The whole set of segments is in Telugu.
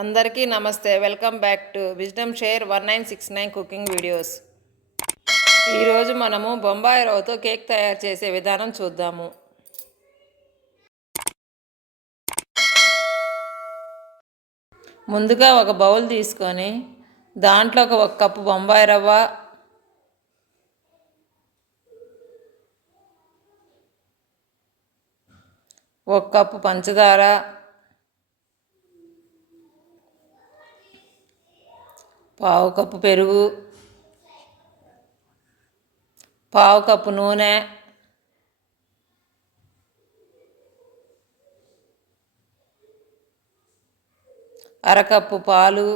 అందరికీ నమస్తే. Welcome back to wisdom share 1969 cooking videos. ఈరోజు మనము బొంబాయి రవ్వతో కేక్ తయారు చేసే విధానం చూద్దాము. ముందుగా ఒక బౌల్ తీసుకొని దాంట్లో ఒక కప్పు బొంబాయి రవ్వ, ఒక కప్పు పంచదార, పావు కప్పు పెరుగు, పావు కప్పు నూనె, అరకప్పు పాలు,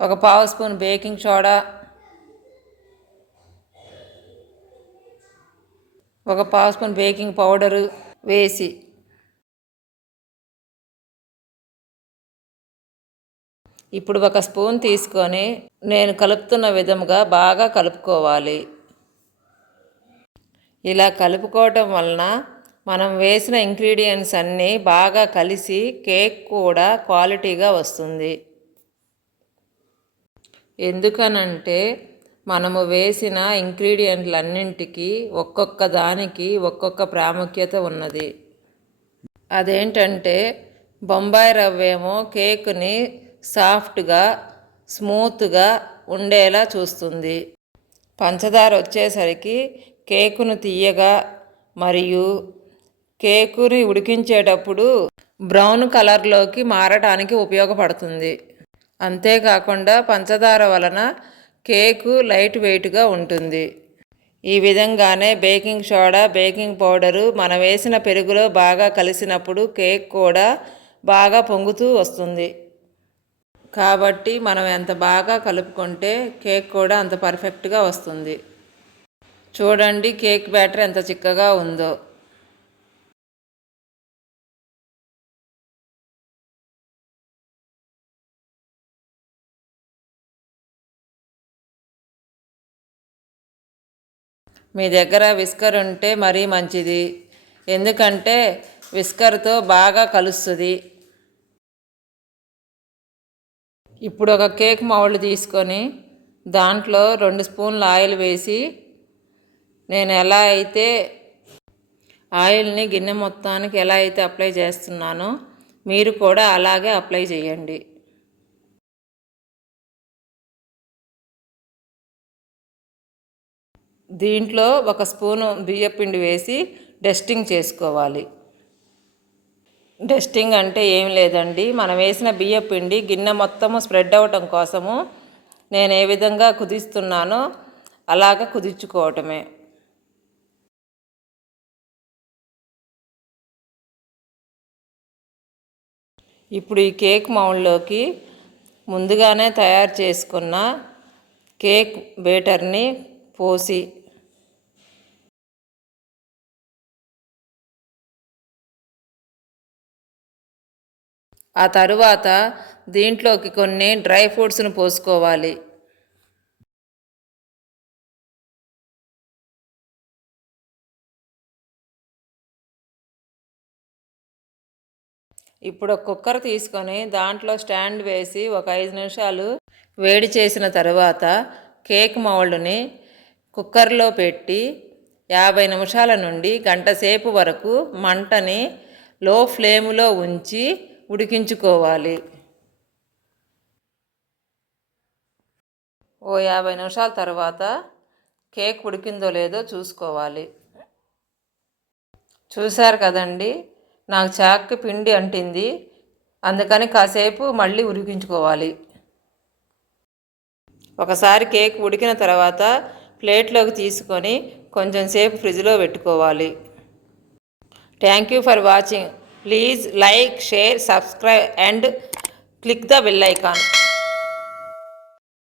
ఒక పావు స్పూన్ బేకింగ్ సోడా, ఒక పావు స్పూన్ బేకింగ్ పౌడరు వేసి ఇప్పుడు ఒక స్పూన్ తీసుకొని నేను కలుపుతున్న విధముగా బాగా కలుపుకోవాలి. ఇలా కలుపుకోవటం వలన మనం వేసిన ఇంగ్రీడియంట్స్ అన్నీ బాగా కలిసి కేక్ కూడా క్వాలిటీగా వస్తుంది. ఎందుకనంటే మనము వేసిన ఇంగ్రీడియంట్లన్నింటికి ఒక్కొక్క దానికి ఒక్కొక్క ప్రాముఖ్యత ఉన్నది. అదేంటంటే బొంబాయి రవ్వేమో కేకుని సాఫ్ట్గా స్మూత్గా ఉండేలా చూస్తుంది. పంచదార వచ్చేసరికి కేకును తీయగా మరియు కేకుని ఉడికించేటప్పుడు బ్రౌన్ కలర్లోకి మారటానికి ఉపయోగపడుతుంది. అంతేకాకుండా పంచదార వలన కేకు లైట్ వెయిట్గా ఉంటుంది. ఈ విధంగానే బేకింగ్ సోడా, బేకింగ్ పౌడరు మనం వేసిన పెరుగులో బాగా కలిసినప్పుడు కేక్ కూడా బాగా పొంగుతూ వస్తుంది. కాబట్టి మనం ఎంత బాగా కలుపుకుంటే కేక్ కూడా అంత పర్ఫెక్ట్గా వస్తుంది. చూడండి కేక్ బ్యాటర్ ఎంత చిక్కగా ఉందో. మీ దగ్గర విస్కర్ ఉంటే మరీ మంచిది, ఎందుకంటే విస్కర్తో బాగా కలుస్తుంది. ఇప్పుడు ఒక కేక్ మౌల్డ్ తీసుకొని దాంట్లో 2 స్పూన్ల ఆయిల్ వేసి నేను ఎలా అయితే ఆయిల్ని గిన్నె మొత్తానికి ఎలా అయితే అప్లై చేస్తున్నానో మీరు కూడా అలాగే అప్లై చేయండి. దీంట్లో ఒక స్పూను బియ్యపిండి వేసి డస్టింగ్ చేసుకోవాలి. డస్టింగ్ అంటే ఏం లేదండి, మనం వేసిన బియ్యపిండి గిన్నె మొత్తము స్ప్రెడ్ అవ్వటం కోసము నేను ఏ విధంగా కుదిస్తున్నానో అలాగ కుదించుకోవటమే. ఇప్పుడు ఈ కేక్ మౌల్డ్లోకి ముందుగానే తయారు చేసుకున్న కేక్ బేటర్ని పోసి ఆ తరువాత దీంట్లోకి కొన్ని డ్రై ఫ్రూట్స్ను పోసుకోవాలి. ఇప్పుడు ఒక కుక్కర్ తీసుకొని దాంట్లో స్టాండ్ వేసి ఒక 5 నిమిషాలు వేడి చేసిన తర్వాత కేక్ మౌల్డ్ని కుక్కర్లో పెట్టి 50 నిమిషాల నుండి గంట సేపు వరకు మంటని లో ఫ్లేమ్లో ఉంచి ఉడికించుకోవాలి. ఓ 50 నిమిషాల తర్వాత కేక్ ఉడికిందో లేదో చూసుకోవాలి. చూశారు కదండి, నాకు చాక్కి పిండి అంటింది, అందుకని కాసేపు మళ్ళీ ఉడికించుకోవాలి. ఒకసారి కేక్ ఉడికిన తర్వాత ప్లేట్లోకి తీసుకొని కొంచెం సేపు ఫ్రిడ్జ్లో పెట్టుకోవాలి. Thank you for watching. Please like, share, subscribe and click the bell icon.